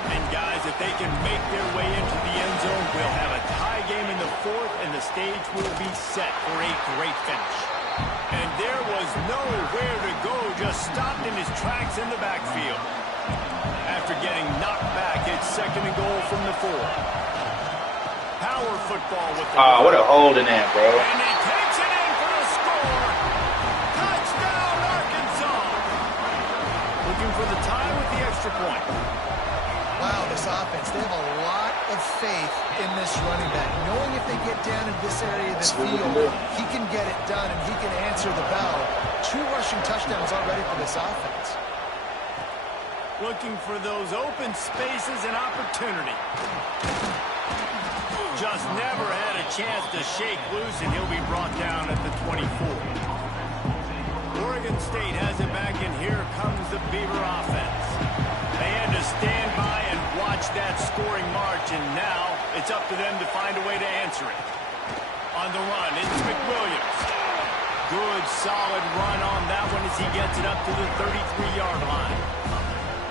And guys, if they can make their way into the end zone, we'll have a tie game in the fourth, and the stage will be set for a great finish. And there was nowhere to go, just stopped in his tracks in the backfield. After getting knocked back, it's second and goal from the 4. Power football with the what a hold in that, bro. And he takes it in for the score. Touchdown, Arkansas. Looking for the tie with the extra point. Wow, this offense, they have a lot of faith in this running back, knowing if they get down in this area of the field, he can get it done and he can answer the bell. 2 rushing touchdowns already for this offense. Looking for those open spaces and opportunity. Just never had a chance to shake loose, and he'll be brought down at the 24. Oregon State has it back, and here comes the Beaver offense. They had to stand by and watch that scoring march, and now it's up to them to find a way to answer it. On the run, it's McWilliams. Good, solid run on that one as he gets it up to the 33-yard line.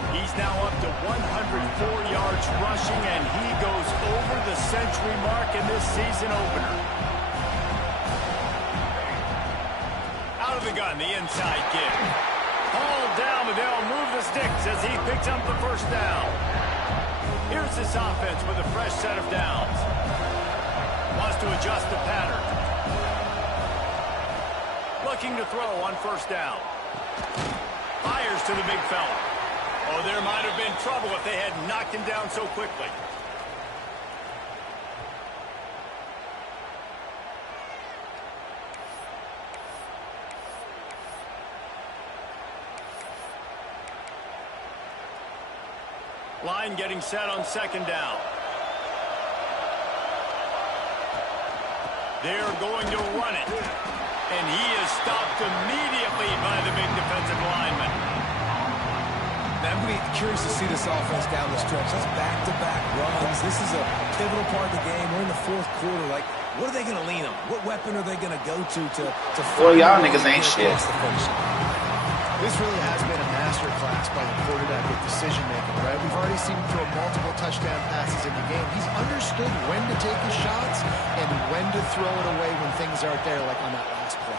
He's now up to 104 yards rushing, and he goes over the century mark in this season opener. Out of the gun, the inside kick. Hauled down, but they'll move the sticks as he picks up the first down. Here's this offense with a fresh set of downs. Wants to adjust the pattern. Looking to throw on first down. Fires to the big fella. Oh, there might have been trouble if they had knocked him down so quickly. Line getting set on second down. They're going to run it. And he is stopped immediately by the big defensive lineman. I'm really curious to see this offense down the stretch. That's back-to-back runs. This is a pivotal part of the game. We're in the fourth quarter. Like, what are they going to lean on? What weapon are they going to go to Well, y'all niggas ain't shit. This really has been a masterclass by the quarterback with decision-making, right? We've already seen him throw multiple touchdown passes in the game. He's understood when to take his shots and when to throw it away when things aren't there, like on that last play.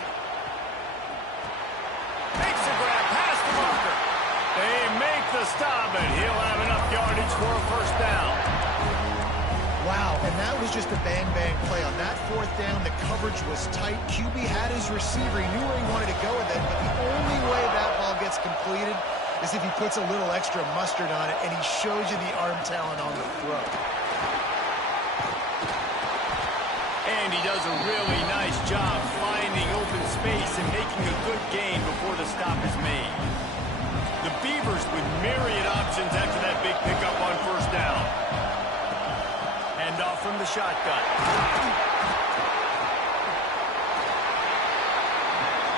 Makes the grab past the marker. They make the stop, and he'll have enough yardage for a first down. Wow, and that was just a bang-bang play. On that fourth down, the coverage was tight. QB had his receiver. He knew where he wanted to go with it, but the only way that ball gets completed is if he puts a little extra mustard on it, and he shows you the arm talent on the throw. And he does a really nice job finding open space and making a good gain before the stop is made. The Beavers with myriad options after that big pickup on first down. Handoff from the shotgun.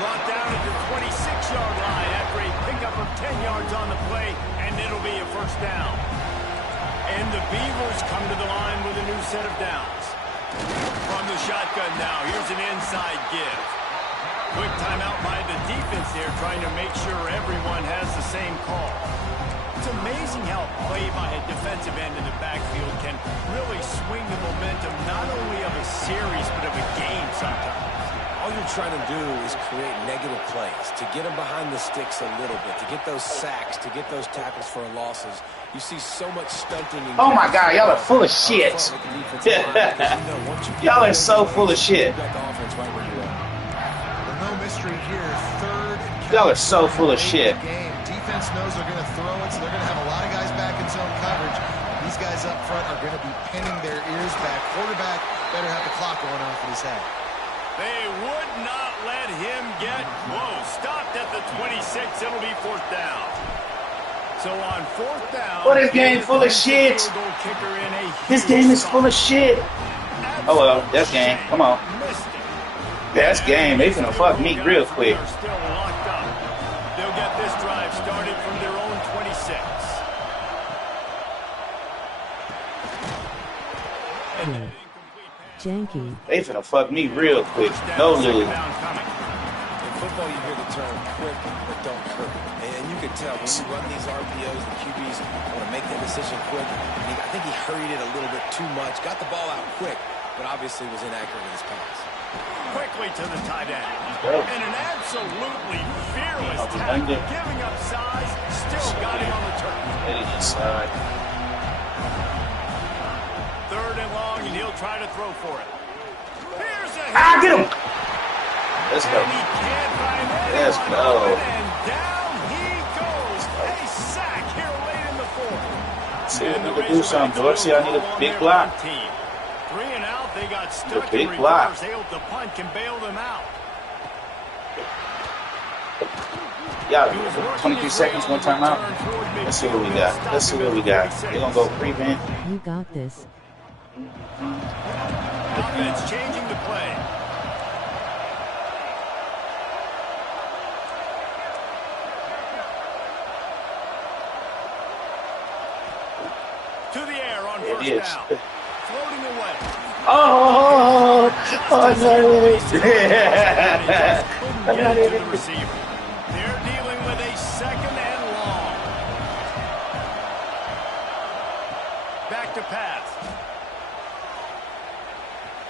Brought down at the 26-yard line after a pickup of 10 yards on the play, and it'll be a first down. And the Beavers come to the line with a new set of downs. From the shotgun now, here's an inside give. Quick timeout by the defense there, trying to make sure everyone has the same call. It's amazing how play by a defensive end in the backfield can really swing the momentum not only of a series, but of a game sometimes. All you're trying to do is create negative plays, to get them behind the sticks a little bit, to get those sacks, to get those tackles for losses. You see so much stunting. Oh my God, y'all are full of shit. Y'all are so full of shit. No mystery here. Third. Y'all are so full of shit. Defense knows they're going to throw it, so they're going to have a lot of guys back in zone coverage. These guys up front are going to be pinning their ears back. Quarterback better have the clock going off in his head. They would not let him get close. Stopped at the 26. It'll be 4th down. So on 4th down, what is game full of shit? This game is full of shit. Oh well, that's game. Come on. That's game. They finna fuck me real quick. They'll get this drive started from their own 26. Janky. They finna fuck me real quick. No lose. In football, you hear the term quick but don't hurt. And you can tell when you run these RPOs, the QBs want to make that decision quick. I think he hurried it a little bit too much. Got the ball out quick, but obviously was inaccurate in his pass. Quickly to the tight end. And an absolutely fearless tackle. Giving up size. Still got him on the turf. 3rd and long, and he'll try to throw for it. Here's a hit. Get him! Let's go. And he can't find Let's anyone go. open, and down he goes. A sack here late in the 4th. See if we can do something, Dorsey. I need a big block. 3 and out, they got stuck big in block. reverse. They hope the punt can bail them out. Yeah, 23 seconds, one time out. Let's see what we got. Let's see what we got. They're gonna go prevent. You got this. Offense changing the play. To the air on 1st down. Floating away. Oh, no. Get it to the receiver. They're dealing with a 2nd and long. Back to pass.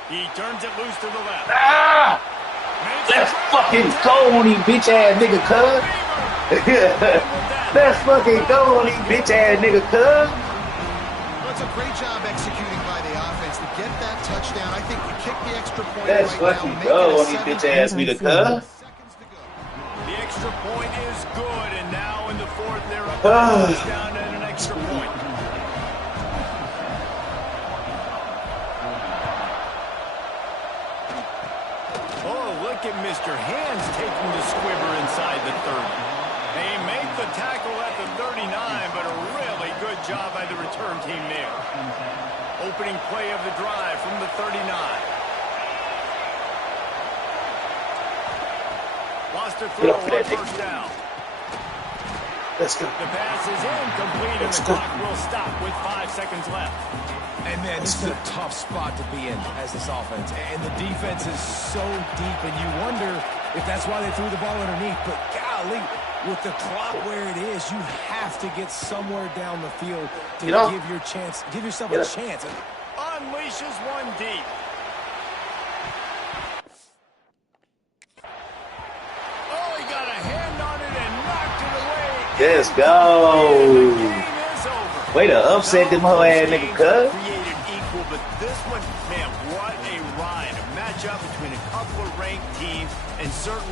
He turns it loose to the left. Let's fucking go on these bitch ass nigga, cuz. Let's fucking go on these bitch ass nigga, cuz. That's a great job executing by the offense to get that touchdown. I think you kick the extra point Let's right fucking now. go on these bitch ass nigga, cuz. The extra point is good, and now in the 4th, they're up down at an extra point. Oh, look at Mr. Hands taking the squibber inside the 30. They make the tackle at the 39, but a really good job by the return team there. Opening play of the drive from the 39. Lost a throw on 1st down. Let's go. The pass is incomplete, and the clock will stop with 5 seconds left. And man, this is a tough spot to be in as this offense. And the defense is so deep, and you wonder if that's why they threw the ball underneath. But golly, with the clock where it is, you have to get somewhere down the field to give yourself a chance. Unleashes one deep. Oh, he got a hand on it and knocked it away. Let's go. Way to upset them whole ass nigga, cuz. Created equal, but this one, man, what a ride. A matchup between a couple of ranked teams, and certainly